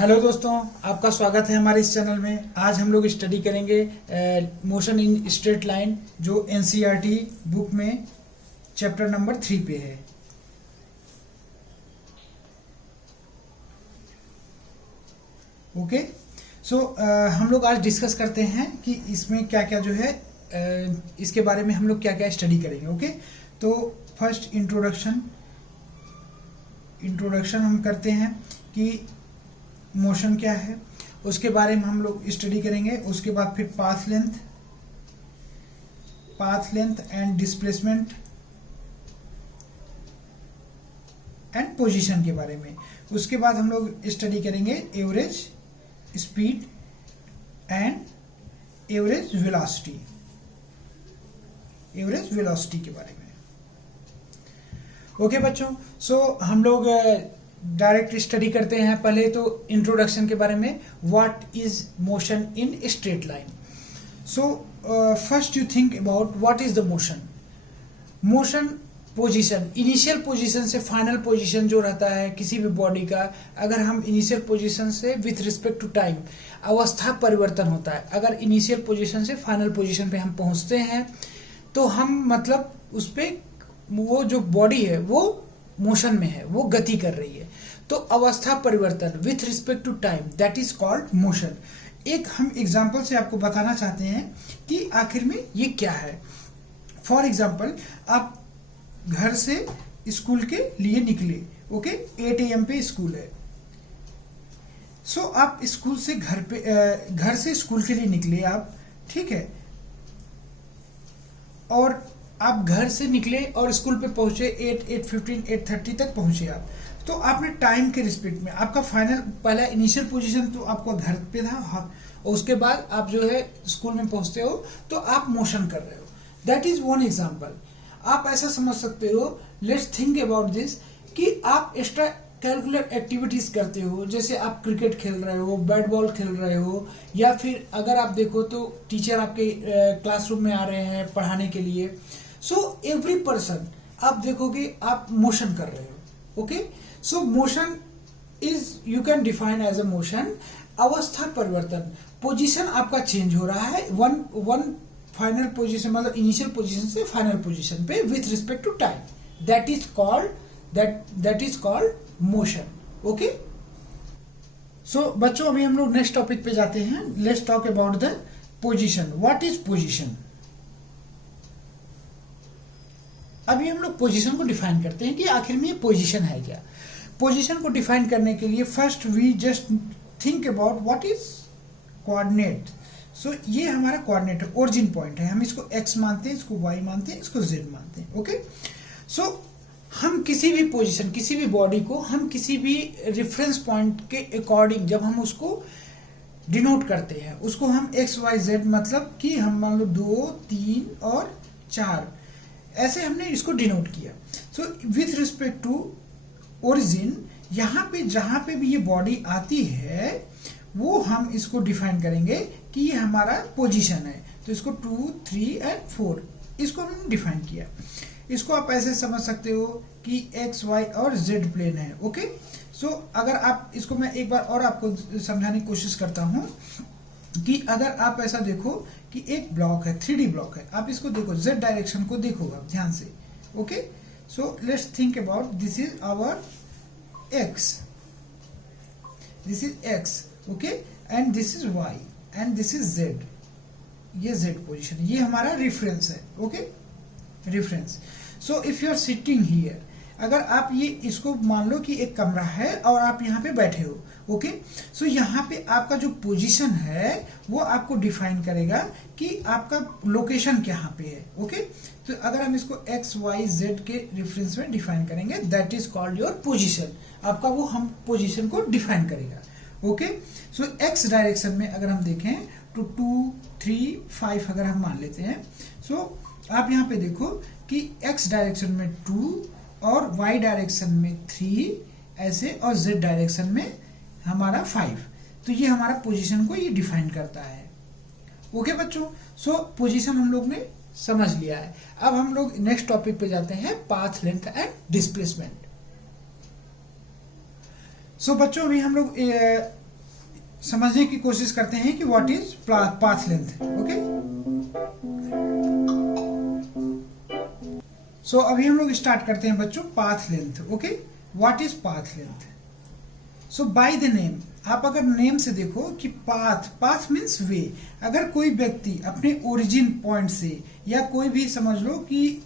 Hello दोस्तों, आपका स्वागत है हमारे इस चैनल में। आज हम लोग स्टडी करेंगे मोशन इन स्ट्रेट लाइन, जो एनसीईआरटी बुक में चैप्टर नंबर 3 पे है। ओके, सो हम लोग आज डिस्कस करते हैं कि इसमें क्या क्या जो है इसके बारे में हम लोग क्या क्या स्टडी करेंगे। ओके, तो फर्स्ट इंट्रोडक्शन हम करते हैं कि मोशन क्या है, उसके बारे में हम लोग स्टडी करेंगे। उसके बाद फिर path length and displacement and position के बारे में। उसके बाद हम लोग स्टडी करेंगे average speed and average velocity के बारे में। ओके बच्चों, सो हम लोग डायरेक्ट स्टडी करते हैं। पहले तो इंट्रोडक्शन के बारे में, what is motion in straight line. So first you think about what is the motion position. Initial position से फाइनल पोजीशन जो रहता है किसी भी बॉडी का, अगर हम इनिशियल पोजीशन से विथ रिस्पेक्ट टू टाइम अवस्था परिवर्तन होता है। अगर इनिशियल पोजीशन से फाइनल पोजीशन पे हम पहुंचते हैं तो हम मतलब उस पे वो जो बॉडी है वो मोशन में है, वो गति कर रही है। तो अवस्था परिवर्तन with respect to time, that is called motion. एक हम एग्जांपल से आपको बताना चाहते हैं कि आखिर में ये क्या है। फॉर एग्जांपल, आप घर से स्कूल के लिए निकले। ओके, 8 AM पे स्कूल है। सो आप स्कूल से घर से स्कूल के लिए निकले आप, ठीक है। और आप घर से निकले और स्कूल पे पहुंचे 8:15 8:30 तक पहुंचे आप। तो आपने टाइम के रिस्पेक्ट में आपका पहला इनिशियल पोजीशन तो आपका घर पे था, और उसके बाद आप जो है स्कूल में पहुंचते हो तो आप मोशन कर रहे हो। That is one example. आप ऐसा समझ सकते हो, लेट्स थिंक अबाउट दिस, कि आप एक्स्ट्रा कैलकुलर एक्टिविटीज करते हो, जैसे आप क्रिकेट खेल रहे हो, बैट बॉल खेल रहे हो, या फिर अगर आप देखो तो टीचर आपके क्लासरूम में आ रहे हैं पढ़ाने के लिए। सो एवरी पर्सन आप देखोगे आप मोशन कर रहे हो। Okay, so motion is, you can define as a motion, अवस्था परिवर्तन। पोजीशन आपका चेंज हो रहा है, वन फाइनल पोजीशन मतलब इनिशियल पोजीशन से फाइनल पोजीशन पे with respect to time, that is called motion. Okay, so बच्चों अभी हम लोग नेक्स्ट टॉपिक पे जाते हैं। Let's talk about the position. What is position. अभी हम लोग पोजीशन को डिफाइन करते हैं कि आखिर में ये पोजीशन है क्या। पोजीशन को डिफाइन करने के लिए first we just think about what is coordinate. So ये हमारा कोऑर्डिनेट है, ओरिजिन पॉइंट है। हम इसको x मानते हैं, इसको y मानते हैं, इसको z मानते हैं। ओके, सो हम किसी भी पोजीशन, किसी भी बॉडी को हम किसी भी रेफरेंस पॉइंट के अकॉर्डिंग जब हम उसको डिनोट करते हैं, उसको हम x y z मतलब कि हम मान लो 2 3 और 4 ऐसे हमने इसको डिनोट किया। So with respect to origin, यहाँ पे जहां पे भी ये बॉडी आती है वो हम इसको डिफाइन करेंगे कि ये हमारा पोजीशन है। तो इसको 2 3 एंड 4 इसको हमने डिफाइन किया। इसको आप ऐसे समझ सकते हो कि एक्स वाई और जेड प्लेन है। ओके, सो अगर आप इसको, मैं एक बार और आपको समझाने की कोशिश करता हूं कि अगर आप ऐसा देखो कि एक ब्लॉक है, 3D ब्लॉक है, आप इसको देखो, जेड डायरेक्शन को देखो आप ध्यान से। Okay, so let's think about, this is our x, this is x, okay, and this is y and this is z. ये जेड पोजीशन, ये हमारा रेफरेंस है। Okay, reference. So if you are sitting here, अगर आप ये इसको मान लो कि एक कमरा है और आप यहाँ पे बैठे हो। ओके, सो यहाँ पे आपका जो पोजीशन है वो आपको डिफाइन करेगा कि आपका लोकेशन कहाँ पे है। ओके, तो अगर हम इसको एक्स वाई जेड के रेफरेंस में डिफाइन करेंगे, that is called your position. आपका वो हम पोजीशन को डिफाइन करेगा। ओके, सो एक्स डायरेक्शन में अगर हम देखें तो 2 3 5 अगर हम मान लेते हैं, सो आप यहाँ पे देखो कि एक्स डायरेक्शन में 2 और y डायरेक्शन में 3 ऐसे, और z डायरेक्शन में हमारा 5। तो ये हमारा पोजीशन को ये डिफाइन करता है। ओके बच्चों, सो पोजीशन हम लोग ने समझ लिया है। अब हम लोग नेक्स्ट टॉपिक पे जाते हैं, पाथ लेंथ एंड डिस्प्लेसमेंट। सो बच्चों अभी हम लोग समझने की कोशिश करते हैं कि what is path length. Okay, so अभी हम लोग स्टार्ट करते हैं बच्चों path length. Okay, what is path length? So by the name, आप अगर नेम से देखो कि पाथ मीन्स वे। अगर कोई व्यक्ति अपने ओरिजिन पॉइंट से, या कोई भी समझ लो कि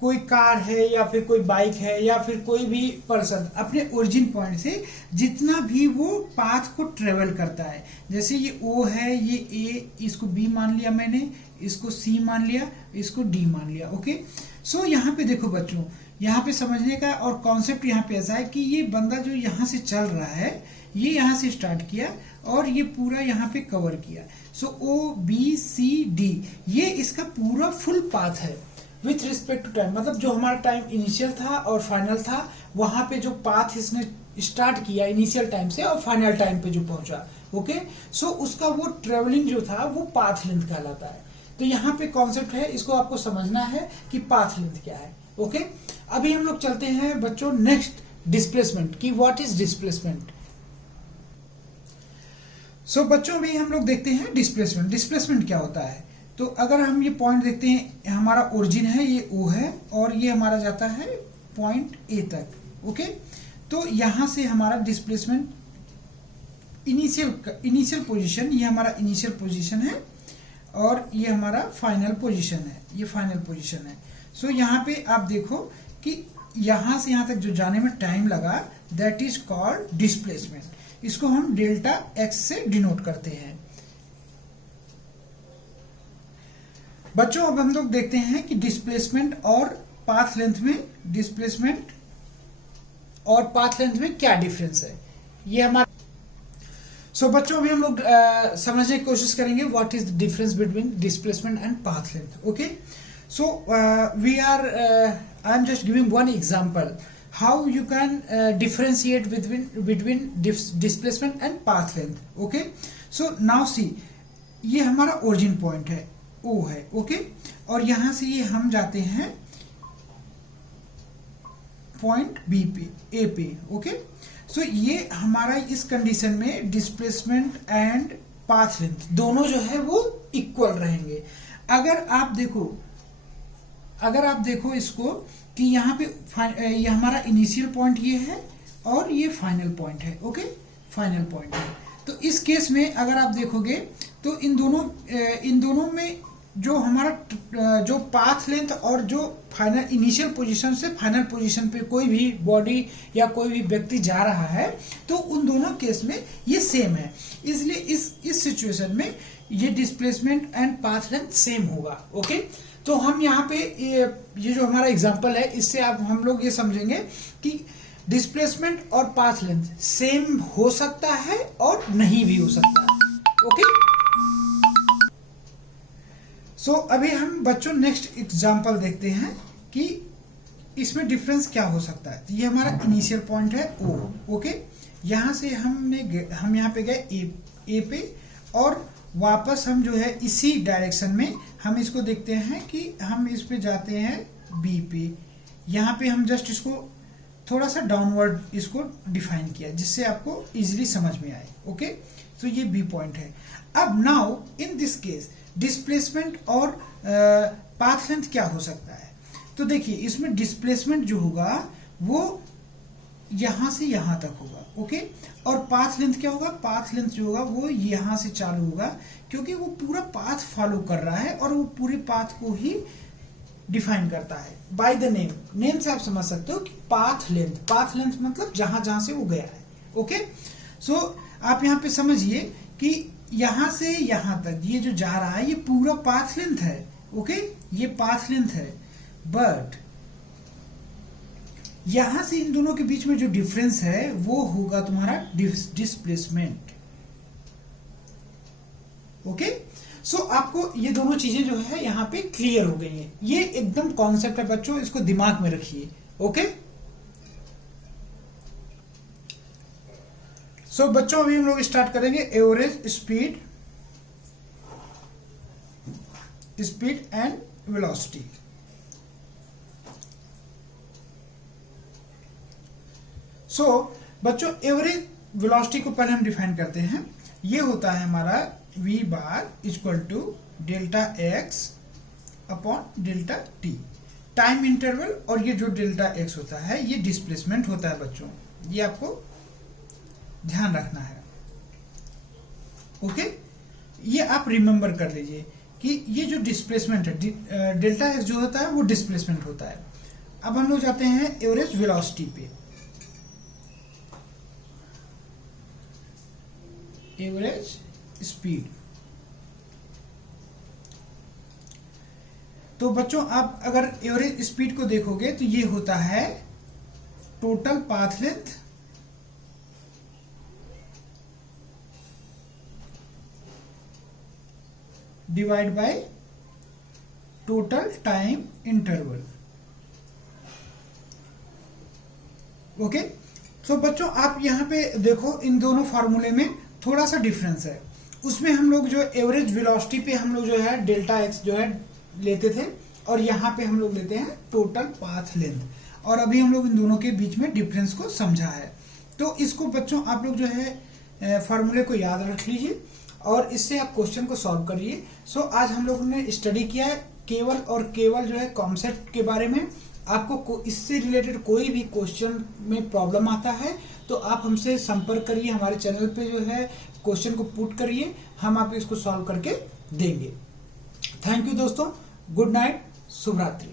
कोई कार है या फिर कोई बाइक है या फिर कोई भी पर्सन अपने ओरिजिन पॉइंट से जितना भी वो पाथ को ट्रेवल करता है, जैसे ये ओ है, ये ए, इसको बी मान लिया मैंने, इसको सी मान लिया, इसको डी मान लिया। ओके, सो यहाँ पे देखो बच्चों, यहाँ पे समझने का और कॉन्सेप्ट यहाँ पे ऐसा है कि ये बंदा जो यहाँ से चल रहा है, ये यहाँ से स्टार्ट किया और ये पूरा यहाँ पे कवर किया। सो ओ बी सी डी, ये इसका पूरा फुल पाथ है विथ रिस्पेक्ट टू टाइम। मतलब जो हमारा टाइम इनिशियल था और फाइनल था, वहां पे जो पाथ इसने स्टार्ट किया इनिशियल टाइम से और फाइनल टाइम पे जो पहुंचा। ओके, सो उसका वो ट्रेवलिंग जो था वो पाथ लेंथ कहलाता है। तो यहाँ पे कॉन्सेप्ट है, इसको आपको समझना है कि पाथ लेंथ क्या है। ओके, अभी हम लोग चलते हैं बच्चों नेक्स्ट डिस्प्लेसमेंट की व्हाट इज डिस्प्लेसमेंट। सो बच्चों भी हम लोग देखते हैं डिस्प्लेसमेंट। डिस्प्लेसमेंट क्या होता है? तो अगर हम ये पॉइंट देखते हैं, हमारा ओरिजिन है ये ओ है और ये हमारा जाता है पॉइंट ए तक। ओके, तो यहां से हमारा डिस्प्लेसमेंट इनिशियल पोजीशन, ये हमारा इनिशियल पोजीशन है और ये हमारा फाइनल पोजीशन है, ये फाइनल पोजीशन है। सो यहाँ पे आप देखो कि यहां से यहां तक जो जाने में टाइम लगा, दैट इज कॉल्ड डिस्प्लेसमेंट। इसको हम डेल्टा एक्स से डिनोट करते हैं। बच्चों अब हम लोग देखते हैं कि डिस्प्लेसमेंट और पाथ लेंथ में, डिस्प्लेसमेंट और पाथ लेंथ में क्या डिफरेंस है, ये हमारा। सो बच्चों अभी हम लोग समझने की कोशिश करेंगे what is the difference between displacement and path length. Okay, so we are I am just giving one example how you can differentiate between displacement and path length. Okay, so now see, ये हमारा origin point है, ओ है। Okay, और यहां से ये हम जाते हैं पॉइंट बी पे, ए पे। ओके, सो ये हमारा इस कंडीशन में डिस्प्लेसमेंट एंड पाथ लेंथ दोनों जो है वो इक्वल रहेंगे। अगर आप देखो इसको कि यहाँ पे ये हमारा इनिशियल पॉइंट ये है और ये फाइनल पॉइंट है। ओके, फाइनल पॉइंट है। तो इस केस में अगर आप देखोगे तो इन दोनों में जो हमारा जो पाथ लेंथ और जो फाइनल इनिशियल पोजीशन से फाइनल पोजीशन पे कोई भी बॉडी या कोई भी व्यक्ति जा रहा है, तो उन दोनों केस में ये सेम है। इसलिए इस सिचुएशन में ये displacement and path length same होगा। ओके, तो हम यहाँ पे ये जो हमारा एग्जांपल है, इससे आप हम लोग ये समझेंगे कि डिस्प्लेसमेंट और पाथ लेंथ सेम हो सकता है और नहीं भी हो सकता है। ओके, सो अभी हम बच्चों नेक्स्ट एग्जांपल देखते हैं कि इसमें डिफरेंस क्या हो सकता है। तो ये हमारा इनिशियल पॉइंट है ओ। ओके, यहां से हम यहाँ पे गए ए पे और वापस हम जो है इसी डायरेक्शन में हम इसको देखते हैं कि हम इस पे जाते हैं बी पे। यहाँ पे हम जस्ट इसको थोड़ा सा डाउनवर्ड इसको डिफाइन किया जिससे आपको इजीली समझ में आए। ओके, तो ये बी पॉइंट है। अब now in this case displacement और पाथ लेंथ क्या हो सकता है? तो देखिए इसमें डिस्प्लेसमेंट जो होगा वो यहां से यहां तक होगा। ओके, और पाथ लेंथ क्या होगा? पाथ लेंथ जो होगा वो यहां से चालू होगा, क्योंकि वो पूरा पाथ फॉलो कर रहा है और वो पूरे पाथ को ही डिफाइन करता है बाय द नेम से आप समझ सकते हो कि पाथ लेंथ मतलब जहां जहां से वो गया है। ओके, सो आप यहाँ पे समझिए कि यहां से यहां तक ये जो जा रहा है ये पूरा पाथ लेंथ है। ओके, ये पाथ लेंथ है, बट यहां से इन दोनों के बीच में जो डिफरेंस है वो होगा तुम्हारा डिस्प्लेसमेंट। ओके, सो आपको ये दोनों चीजें जो है यहाँ पे क्लियर हो गई हैं। ये एकदम कॉन्सेप्ट है बच्चों, इसको दिमाग में रखिए। ओके, सो बच्चों अभी हम लोग स्टार्ट करेंगे एवरेज स्पीड एंड वेलोसिटी। सो बच्चों एवरेज वेलोसिटी को पहले हम डिफाइन करते हैं। ये होता है हमारा v bar equal to delta x upon delta t, time interval. और ये जो डेल्टा x होता है ये डिस्प्लेसमेंट होता है बच्चों, ये आपको ध्यान रखना है। ओके, ये आप रिमेंबर कर लीजिए कि ये जो डिस्प्लेसमेंट है, डेल्टा x जो होता है वो डिस्प्लेसमेंट होता है। अब हम लोग जाते हैं एवरेज वेलोसिटी पे। एवरेज स्पीड, तो बच्चों आप अगर एवरेज स्पीड को देखोगे तो ये होता है total path length divide by total time interval. Okay, तो बच्चों आप यहाँ पे देखो इन दोनों फार्मूले में थोड़ा सा डिफरेंस है। उसमें हम लोग जो एवरेज वेलोसिटी पे हम लोग जो है डेल्टा एक्स जो है लेते थे, और यहाँ पे हम लोग लेते हैं टोटल पाथ लेंथ। और अभी हम लोग इन दोनों के बीच में डिफरेंस को समझा है। तो इसको बच्चों आप लोग जो है फार्मूले को याद रख लीजिए और इससे आप क्वेश्चन को सॉल्व करिए। सो आज हम लोगों ने स्टडी किया है केवल और केवल जो है कॉन्सेप्ट के बारे में। आपको इससे रिलेटेड कोई भी क्वेश्चन में प्रॉब्लम आता है तो आप हमसे संपर्क करिए, हमारे चैनल पे जो है क्वेश्चन को पुट करिए, हम आपको इसको सॉल्व करके देंगे। थैंक यू दोस्तों, गुड नाइट, शुभ रात्रि।